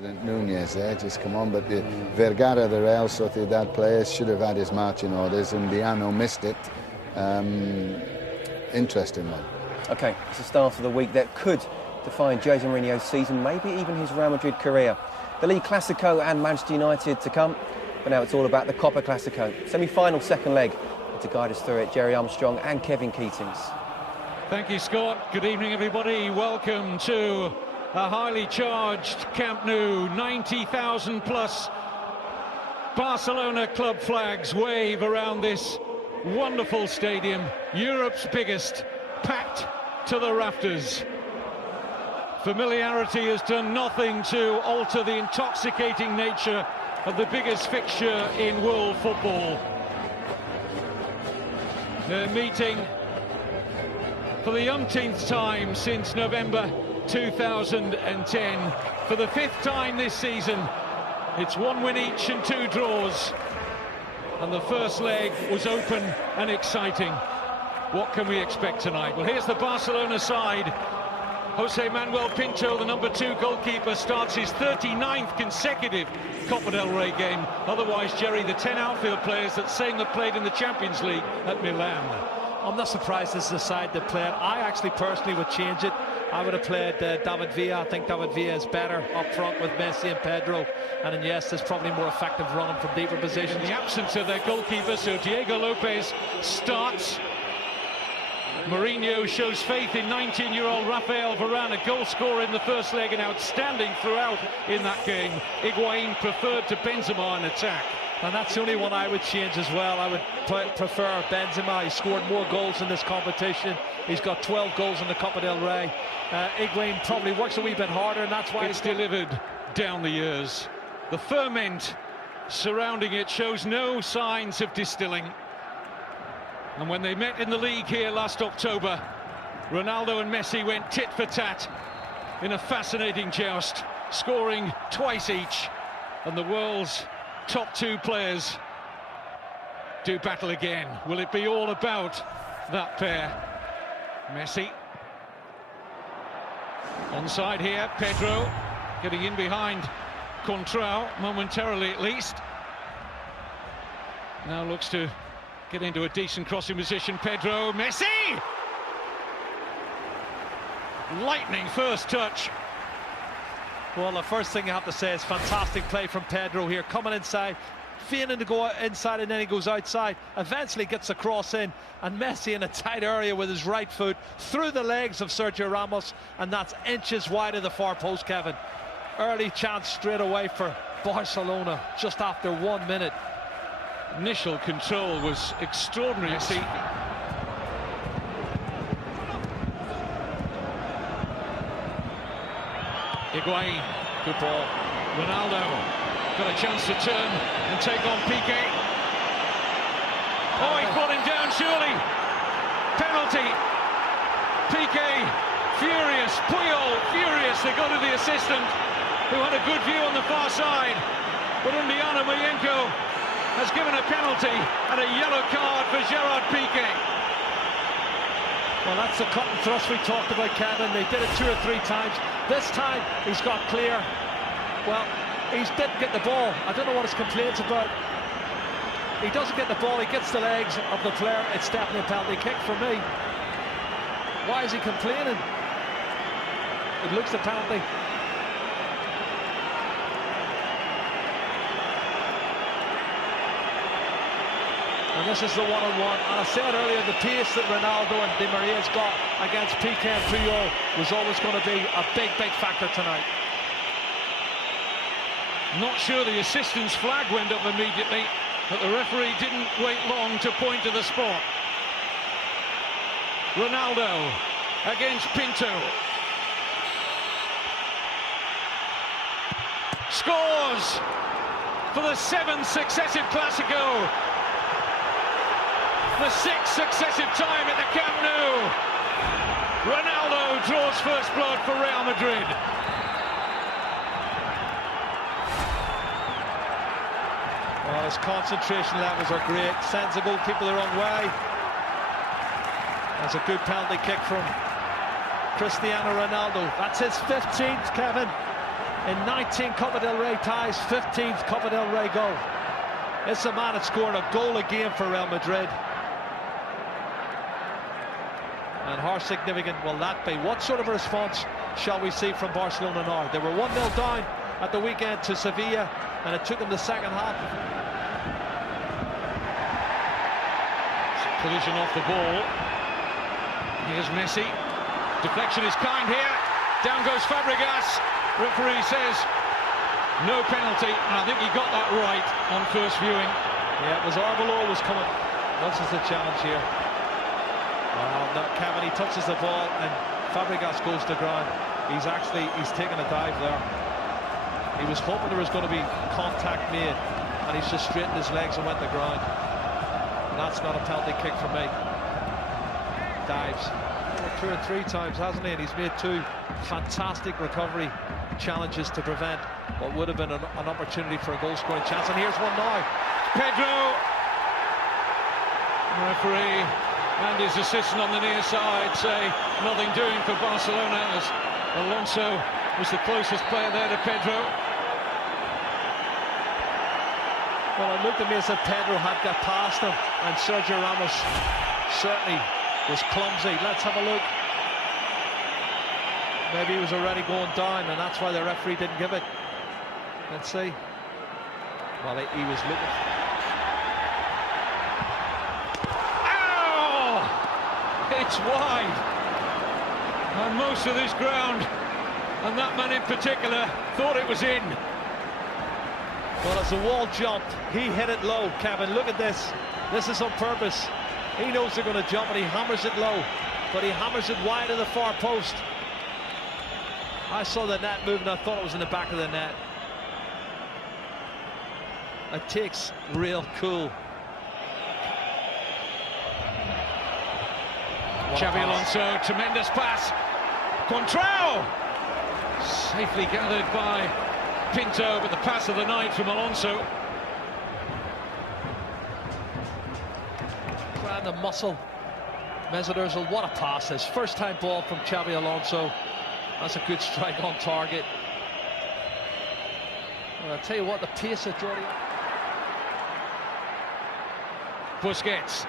President Nunez there, just come on, but the Vergara, the Real Sociedad player, should have had his marching orders, and Diano missed it. Interesting one. Okay, it's the start of the week that could define Jose Mourinho's season, maybe even his Real Madrid career. The League Clasico and Manchester United to come, but now it's all about the Copa Clasico. Semi-final second leg. To guide us through it, Jerry Armstrong and Kevin Keatings. Thank you, Scott. Good evening, everybody. Welcome to a highly charged Camp Nou. 90,000 plus Barcelona club flags wave around this wonderful stadium, Europe's biggest, packed to the rafters. Familiarity has done nothing to alter the intoxicating nature of the biggest fixture in world football. They're meeting for the umpteenth time since November 2010. For the fifth time this season, it's 1 win each and 2 draws. And the first leg was open and exciting. What can we expect tonight? Well, here's the Barcelona side. Jose Manuel Pinto, the number 2 goalkeeper, starts his 39th consecutive Copa del Rey game. Otherwise, Jerry, the 10 outfield players that same that played in the Champions League at Milan. I'm not surprised this is the side that played. I actually personally would change it. I would have played David Villa. I think David Villa is better up front with Messi and Pedro. And then, yes, there's probably more effective running from deeper positions. In the absence of their goalkeeper, so Diego Lopez starts. Mourinho shows faith in 19-year-old Rafael Varane, a goal scorer in the first leg and outstanding throughout in that game. Higuain preferred to Benzema in attack. And that's the only one I would change as well. I would prefer Benzema. He scored more goals in this competition. He's got 12 goals in the Copa del Rey. Higuain probably works a wee bit harder, and that's why it's delivered down the years. The ferment surrounding it shows no signs of distilling. And when they met in the league here last October, Ronaldo and Messi went tit for tat in a fascinating joust, scoring twice each. And the world's top 2 players do battle again. Will it be all about that pair? Messi. Onside here, Pedro getting in behind Contrao, momentarily at least. Now looks to get into a decent crossing position. Pedro, Messi! Lightning first touch. Well, the first thing you have to say is fantastic play from Pedro here, coming inside, feigning to go inside, and then he goes outside, eventually gets a cross in, and Messi in a tight area with his right foot through the legs of Sergio Ramos, and that's inches wide of the far post, Kevin. Early chance straight away for Barcelona just after 1 minute. Initial control was extraordinary. Messi. Higuain, good ball. Ronaldo got a chance to turn and take on Piqué. Oh, he brought him down, surely. Penalty. Piqué, furious. Puyol, furious. They go to the assistant, who had a good view on the far side. But Undiano Mayenko has given a penalty and a yellow card for Gerard Piqué. Well, that's the cut and thrust we talked about, Kevin. They did it 2 or 3 times. This time, he's got clear. Well, he didn't get the ball. I don't know what his complaints about. He doesn't get the ball, he gets the legs of the player. It's definitely a penalty kick for me. Why is he complaining? It looks a penalty. And this is the one-on-one. And I said earlier, the pace that Ronaldo and Di Maria's got against Piqué and Puyol was always going to be a big, big factor tonight. Not sure the assistant's flag went up immediately, but the referee didn't wait long to point to the spot. Ronaldo against Pinto. Scores for the 7th successive Clasico. The 6th successive time at the Camp Nou. Ronaldo draws first blood for Real Madrid. Well, his concentration levels are great. Sends the goalkeeper the wrong way. That's a good penalty kick from Cristiano Ronaldo. That's his 15th, Kevin. in 19 Copa del Rey ties, 15th Copa del Rey goal. It's a man that scored a goal a game for Real Madrid. And how significant will that be? What sort of a response shall we see from Barcelona now? They were 1-0 down at the weekend to Sevilla, and it took them the second half. Collision off the ball. Here's Messi. Deflection is kind here. Down goes Fabregas. Referee says no penalty, and I think he got that right on first viewing. Yeah, it was Arbeloa was coming. This is the challenge here. Well, Kevin, he touches the ball and Fabregas goes to ground. He's taken a dive there. He was hoping there was going to be contact made, and he's just straightened his legs and went to ground. And that's not a penalty kick for me. Dives 2 or 3 times, hasn't he? And he's made 2 fantastic recovery challenges to prevent what would have been an opportunity for a goal-scoring chance. And here's one now. Pedro. Referee and his assistant on the near side say nothing doing for Barcelona, as Alonso was the closest player there to Pedro. Well, it looked to me as if Pedro had got past him, and Sergio Ramos certainly was clumsy. Let's have a look. Maybe he was already going down, and that's why the referee didn't give it. Let's see. Well, he was looking. It's wide, and most of this ground, and that man in particular, thought it was in. Well, as the wall jumped, he hit it low, Kevin. Look at this. This is on purpose. He knows they're going to jump, and he hammers it low, but he hammers it wide of the far post. I saw the net moving. I thought it was in the back of the net. It takes real cool. Xabi Alonso, tremendous pass. Contrao! Safely gathered by Pinto, but the pass of the night from Alonso. Grand the muscle. Mesut Ozil, what a pass. His first time ball from Xabi Alonso. That's a good strike on target. Well, I'll tell you what, the pace of Jordi. Busquets.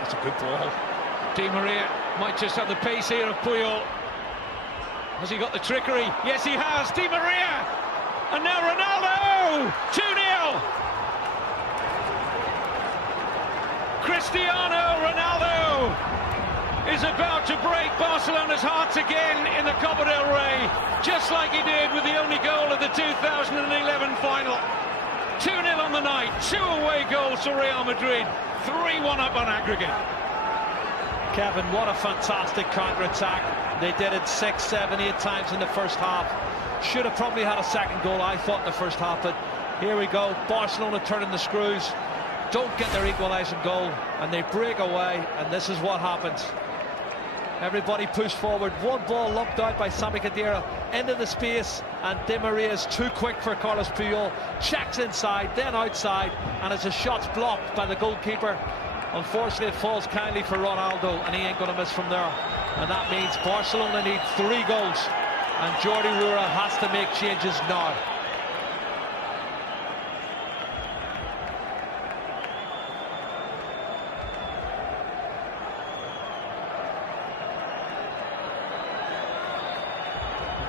That's a good ball. Di Maria might just have the pace here of Puyol. Has he got the trickery? Yes, he has. Di Maria! And now Ronaldo! 2-0! Cristiano Ronaldo is about to break Barcelona's hearts again in the Copa del Rey, just like he did with the only goal of the 2011 final. 2-0 on the night, 2 away goals for Real Madrid, 3-1 up on aggregate. Kevin, what a fantastic counter-attack. They did it 6, 7, 8 times in the first half. Should have probably had a second goal, I thought, in the first half, but here we go. Barcelona turning the screws, don't get their equalising goal, and they break away, and this is what happens. Everybody pushed forward, one ball lumped out by Sami Khedira into the space, and Di Maria is too quick for Carlos Puyol. Checks inside, then outside, and as the shot's blocked by the goalkeeper, unfortunately it falls kindly for Ronaldo, and he ain't going to miss from there. And that means Barcelona need 3 goals, and Jordi Rura has to make changes now.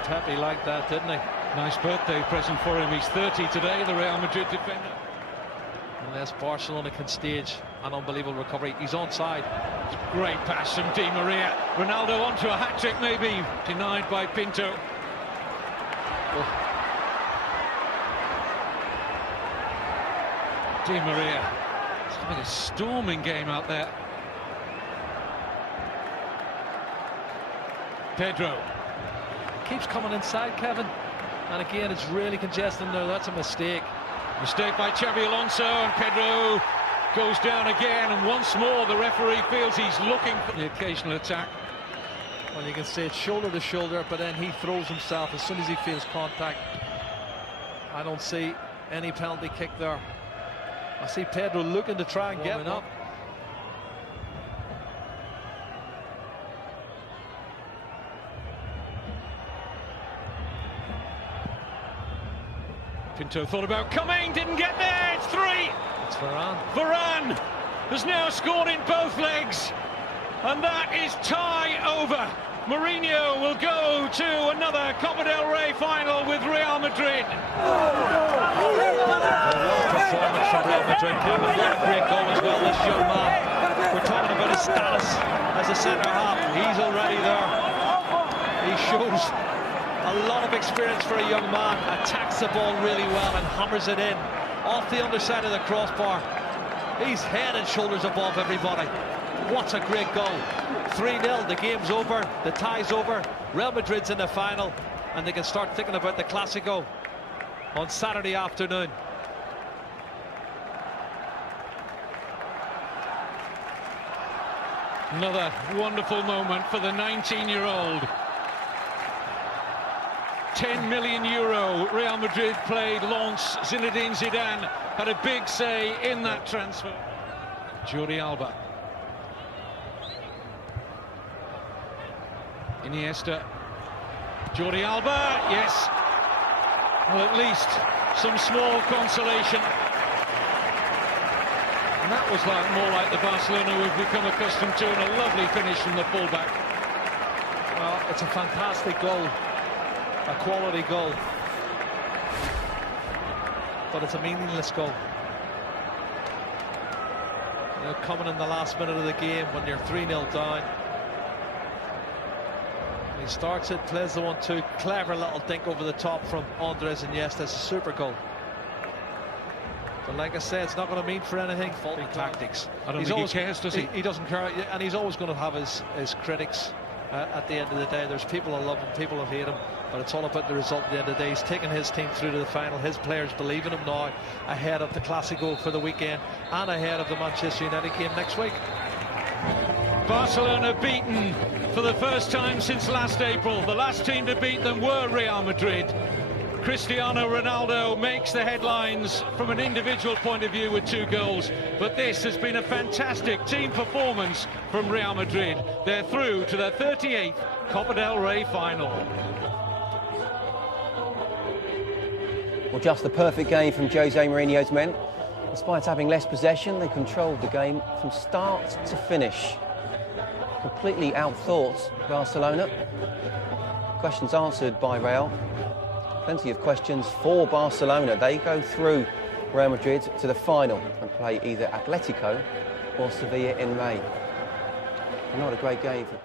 Pepe liked that, didn't he? Nice birthday present for him. He's 30 today, the Real Madrid defender. Unless Barcelona can stage an unbelievable recovery. He's onside. Great pass from Di Maria. Ronaldo onto a hat-trick maybe, denied by Pinto. Oh. Di Maria. It's having a storming game out there. Pedro. Keeps coming inside, Kevin, and again it's really congested there. That's a mistake. Mistake by Xabi Alonso, and Pedro goes down again, and once more the referee feels he's looking for the occasional attack. Well, you can say it's shoulder to shoulder, but then he throws himself as soon as he feels contact. I don't see any penalty kick there. I see Pedro looking to try and get one up. Pinto thought about coming, didn't get there, it's 3! It's Varane. Varane has now scored in both legs, and that is tie over. Mourinho will go to another Copa del Rey final with Real Madrid. Performance from Real Madrid. What a great goal as well, this young man. We're talking about his status as a centre-half. He's already there. He shows a lot of experience for a young man. Attacks the ball really well and hammers it in off the underside of the crossbar. He's head and shoulders above everybody. What a great goal. 3-0, the game's over, the tie's over. Real Madrid's in the final, and they can start thinking about the Clásico on Saturday afternoon. Another wonderful moment for the 19-year-old. 10 million euro Real Madrid played Lens. Zinedine Zidane had a big say in that transfer. Jordi Alba. Iniesta. Jordi Alba, yes. Well, at least some small consolation. And that was more like the Barcelona we've become accustomed to, and a lovely finish from the fullback. Well, it's a fantastic goal. A quality goal. But it's a meaningless goal. You know, coming in the last minute of the game when you're 3-0 down. He starts it, plays the 1-2, clever little dink over the top from Andres Iniesta. It's a super goal. But like I said, it's not going to mean for anything. Faulty tactics. I don't think he cares, does he? He doesn't care, and he's always going to have his critics at the end of the day. There's people who love him, people who hate him, but it's all about the result at the end of the day. He's taken his team through to the final. His players believe in him now, ahead of the Clásico for the weekend and ahead of the Manchester United game next week. Barcelona beaten for the first time since last April. The last team to beat them were Real Madrid. Cristiano Ronaldo makes the headlines from an individual point of view with 2 goals, but this has been a fantastic team performance from Real Madrid. They're through to their 38th Copa del Rey final. Well, just the perfect game from Jose Mourinho's men. Despite having less possession, they controlled the game from start to finish. Completely outthought Barcelona. Questions answered by Real. Plenty of questions for Barcelona. They go through Real Madrid to the final and play either Atletico or Sevilla in May. Not a great game for